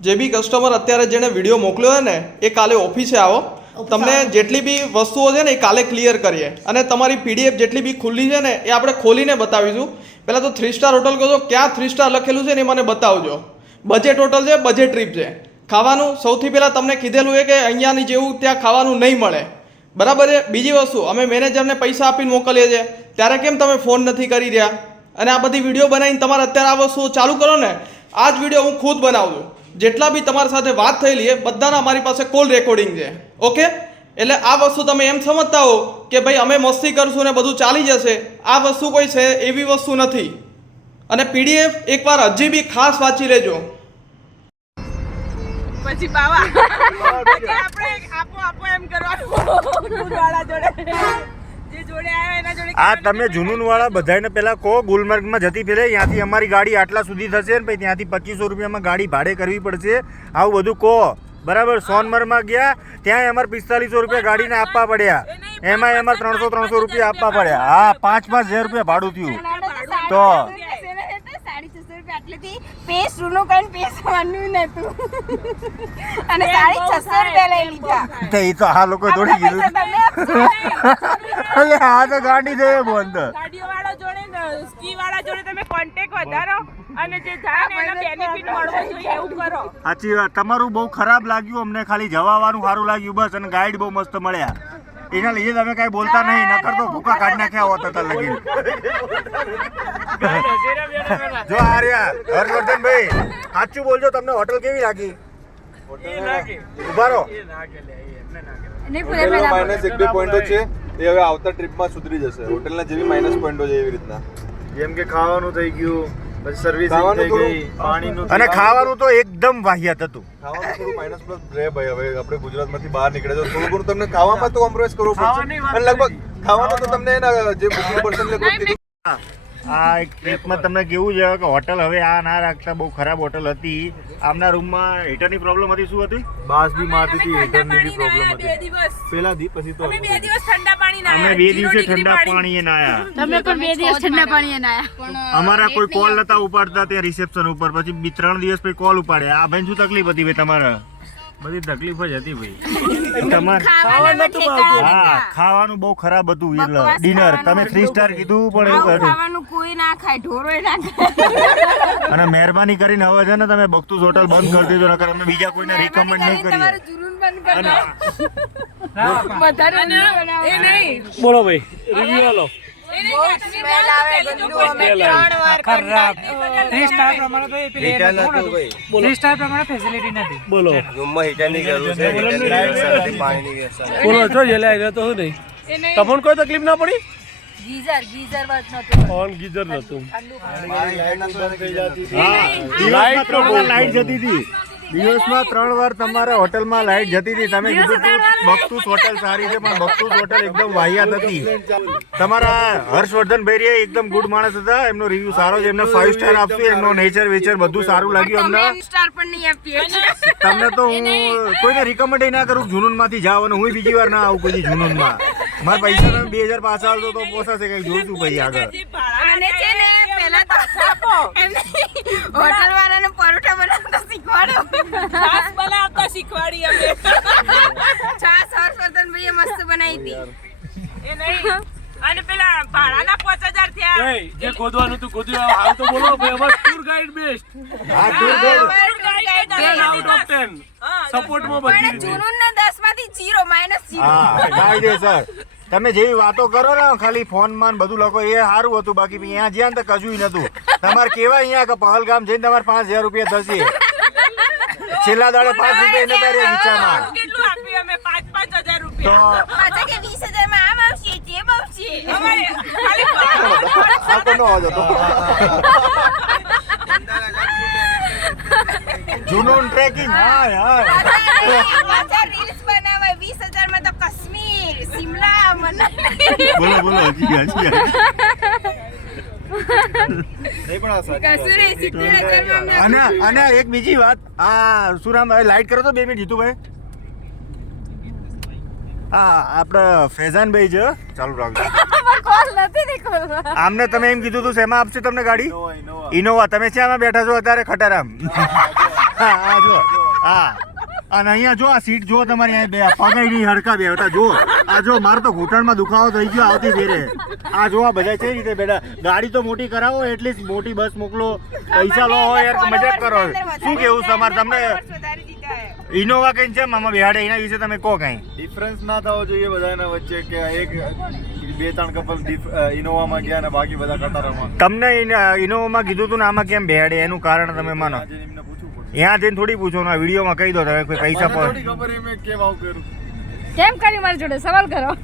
જે બી કસ્ટમર અત્યારે જેને વિડીયો મોકલ્યો છે ને એ કાલે ઓફિસે આવો, તમને જેટલી બી વસ્તુઓ છે ને એ કાલે ક્લિયર કરીએ અને તમારી પીડીએફ જેટલી બી ખુલ્લી છે ને એ આપણે ખોલીને બતાવીશું. પહેલાં તો 3 સ્ટાર હોટલ કહો છો, ક્યાં 3 સ્ટાર લખેલું છે ને એ મને બતાવજો. બજેટ હોટલ છે, બજેટ ટ્રીપ છે. ખાવાનું સૌથી પહેલાં તમને કીધેલું છે કે અહીંયાની જેવું ત્યાં ખાવાનું નહીં મળે, બરાબર છે. બીજી વસ્તુ, અમે મેનેજરને પૈસા આપીને મોકલીએ છીએ, ત્યારે કેમ તમે ફોન નથી કરી રહ્યા? અને આ બધી વિડીયો બનાવીને તમારે અત્યારે આ વસ્તુઓ ચાલુ કરો ને. આ જ વિડીયો હું ખુદ બનાવું છું. જેટલા બી તમારી સાથે વાત થયેલી એ બધાના અમારી પાસે કોલ રેકોર્ડિંગ છે, ઓકે? એટલે આ વસ્તુ તમે એમ સમજતા હો કે ભાઈ અમે મસ્તી કરશું ને બધું ચાલી જશે, આ વસ્તુ કોઈ છે એવી વસ્તુ નથી. અને પીડીએફ એકવાર હજી બી ખાસ વાંચી લેજો. પછી બાવા પછી આપણે આપો એમ કરવાનું ગુણવાળા જોડે જે જોડે આવ્યો એના જોડે. આ તમે જુનૂન વાળા બધાને પેલા કહો ગુલમર્ગમાં જતી ફેરે ત્યાંથી અમારી ગાડી આટલા સુધી થશે ને પછી ત્યાંથી 2500 રૂપિયામાં ગાડી ભાડે કરવી પડશે, આવું બધું કહો, બરાબર. સોનમર્ગમાં ગયા ત્યાં અમારે 4500 રૂપિયા ગાડીને આપવા પડ્યા, એમાં અમારે 300 રૂપિયા આપવા પડ્યા. હા, 5,000 રૂપિયા ભાડું થયું. તો એ તો આ લોકો થોડી કીધું આ તો ગાડી દે બંધ. ગાડીઓવાળો જોડે સ્કી વાળા જોડે તમે કોન્ટેક્ટ વધારો અને જે જાય ને એનો બેનિફિટ મળવો જોઈએ એવું કરો. સાચી વાત. તમારું બહુ ખરાબ લાગ્યું અમને, ખાલી જવાવાનું સારું લાગ્યું બસ, અને ગાઈડ બહુ મસ્ત મળ્યા એના લીધે તમે કઈ બોલતા નહીં, નકર તો ભૂકા કાઢી નાખ્યા હોત હતા લગી. જો આ રહ્યા હર્ષવર્ધનભાઈ, સાચું બોલજો, તમને હોટલ કેવી લાગી? ઉભા રહો. માઇનસ 1-2 પોઈન્ટો છે એ હવે આવતા ટ્રીપમાં સુધરી જશે. હોટલના જેવી માઇનસ પોઈન્ટો છે એવી રીતના, જેમ કે ખાવાનું થઈ ગયું, પછી સર્વિસ થઈ ગઈ, પાણીનું, અને ખાવાનું તો એકદમ વાહિયાત હતું. ખાવાનું થોડું માઇનસ પ્લસ રહે ભાઈ. હવે આપણે ગુજરાતમાંથી બહાર નીકળે તો થોડું ઘણું તમને ખાવામાં તો કોમ્પ્રોમાઇઝ કરવું પડશે, અને લગભગ ખાવાનું તો તમને એના જે બુકિંગ પર્સન લગભગ કીધું. આ એક ટ્રીપમાં તમને કેવું છે કે હોટલ હવે આ ના રાખતા, બહુ ખરાબ હોટલ હતી. આમના રૂમમાં હીટરની પ્રોબ્લેમ હતી. શું હતી? બાસ બી મારતી હતી, હીટરની બી પ્રોબ્લેમ હતી. 2 દિવસ પેલા દી પછી તો અમે 2 દિવસ ઠંડા પાણી ના અમે 2 દિવસે ઠંડા પાણીએ નાયા. તમે પણ 2 દિવસ ઠંડા પાણીએ નાયા. અમારા કોઈ કોલ નતા ઉપાડતા ત્યાં રિસેપ્શન ઉપર, પછી 3 દિવસ પછી કોલ ઉપાડ્યા. આ ભાઈ શું તકલીફ હતી ભાઈ તમારે? બધી તકલીફ જ હતી ભાઈ. તમારે હા, ખાવાનું બહુ ખરાબ હતું. એટલે ડિનર તમે 3 સ્ટાર કીધું પણ એવું કર્યું. ખાવાનું કોઈ ના ખાય, ઢોરોય ના ખાય. અને મહેરબાની કરીને હવે છે ને તમે બખ્તુસ હોટલ બંધ કરી દેજો, નકર અમે બીજા કોઈને રિકમેન્ડ નહીં કરીએ. તમારું જુનૂન બંધ કરો. બધાને એ નહીં બોલો ભાઈ, રિવ્યુ આલો. સ્મેલ આવે, ગંદુ. અમે 3 વાર ખરાબ 3 સ્ટાર પ્રમાણે તો એ પેલી ભાઈ 3 સ્ટાર પ્રમાણે ફેસિલિટી નથી. બોલો રૂમમાં હીટરની જરૂર છે, હીટરની વ્યવસ્થા, પાણીની વ્યવસ્થા. બોલો જો જેલે આવ્યા તો શું નહીં, તમને કોઈ તકલીફ ના પડી? ગીઝર વાત નતું. ઓન ગીઝર નતું. લાઈટ જતી હતી. દિવસમાં 3 વાર તમારે હોટલમાં લાઈટ જતી હતી. તમે કીધું હતું બખ્તુસ હોટલ સારી છે, પણ બખ્તુસ હોટલ એકદમ વાહિયાત હતી. તમારા હર્ષવર્ધનભાઈ એકદમ ગુડ માણસ હતા, એમનો રિવ્યુ સારો છે, એમને 5 સ્ટાર આપશું. એમનો નેચર વેચર બધું સારું લાગ્યું અમને. સ્ટાર પણ નહીં આપીએ. તમને તો હું કોઈને રિકમેન્ડ ના કરું જુનૂનમાંથી જાઓ, અને હું બીજી વાર ના આવું કોઈ જુનૂનમાં. મારા પૈસા તમે 2000 પાછા આવતો તો પોસાશે, કઈ જોઈશું ભાઈ આગળ. અને છે ને પહેલા તો હોટલ વાળાને પરોઠા બનાવતા શીખવાડો. છાસ બનાવતા શીખવાડી અમે. છાસ હર્ષવર્ધનભાઈએ મસ્ત બનાવી હતી. એ નહીં અને પેલા ભાડાના 5000 થયા. જે ખોદવાનું હતું ખોદ્યું. હાલ તો બોલો ભાઈ, અમાર ટૂર ગાઈડ બેસ્ટ. હા, ટૂર આઉટ ઓફ 10 સપોર્ટમાં બધી પણ રીતે. જુનૂનના 10 માંથી 0 -0. હા, કાયદેસર. તમે જેવી વાતો કરો ને ખાલી ફોન માં બધું લોકો એ સારું હતું, બાકી અહીંયા જ્યાં તો કશું નતું. તમારે કેવા અહીંયા કે પહલગામ જઈને તમારે 5000 રૂપિયા થશે. છેલ્લા દાડે 5 રૂપિયા નતા રે વિચારમાં. કેટલું આપ્યું અમે? 5-5000 તો રૂપિયા. પાછા કે 20000 માં આમ આવશે, જેબ આવશે. અમારે ખાલી ભાડા. આ કોનો અવાજ હતો? જુનૂન ટ્રેકિંગ. હા હા, પાછા રીલ્સ બનાવાય. 20000 માં તો કાશ્મીર, શિમલા, મનાલી. બોલો બોલો. હજી નહીં પણ આ સાચી વાત છે. કસુરે 70000 માં અને એક બીજી વાત, આ સુરામ લાઈટ કરો તો 2 મિનિટ જીતુભાઈ. હા, આપણે ફેઝાનભાઈ છે, ચાલુ રાખજો. કોલ નથી નીકળતો. આમને તમે એમ કીધું હતું શેમાં આપશે તમને ગાડી? ઇનોવા. તમે શ્યામાં બેઠા છો અત્યારે? ખટારામ. આ જો હા અને અહીંયા જો આ સીટ જો તમારી અહીંયા બે પગે નહીં હડકા બે હતા જો આ જો મારે તો ઘૂંટણમાં દુખાવો થઈ ગયો આવતી ફેરે આ જો આ બધા છે રીતે બેટા ગાડી તો મોટી કરાવો એટલીસ્ટ મોટી બસ મોકલો પૈસા લો હોય યાર મજાક કરો શું કેવું તમારે તમને વધારે જીતા હે ઇનોવા કઈ છે મામા બેહાડે એના વિશે તમે કહો કઈ ડિફરન્સ ના થવો જોઈએ બધાના વચ્ચે કે એક બે ત્રણ કપલ ઇનોવામાં ગયા ને બાકી બધા કટારામાં. તમને ઇનોવામાં કીધું હતું ને આમાં કેમ બેહાડે એનું કારણ તમે માનો આજે એમને પૂછવું પડે. ત્યાં જઈને થોડી પૂછો ને વિડીયોમાં કહી દો તમે કોઈ પૈસા મને થોડી ખબર એ મેં કેમ આવું કર્યું. કેમ કરી મારી જોડે સવાલ કરો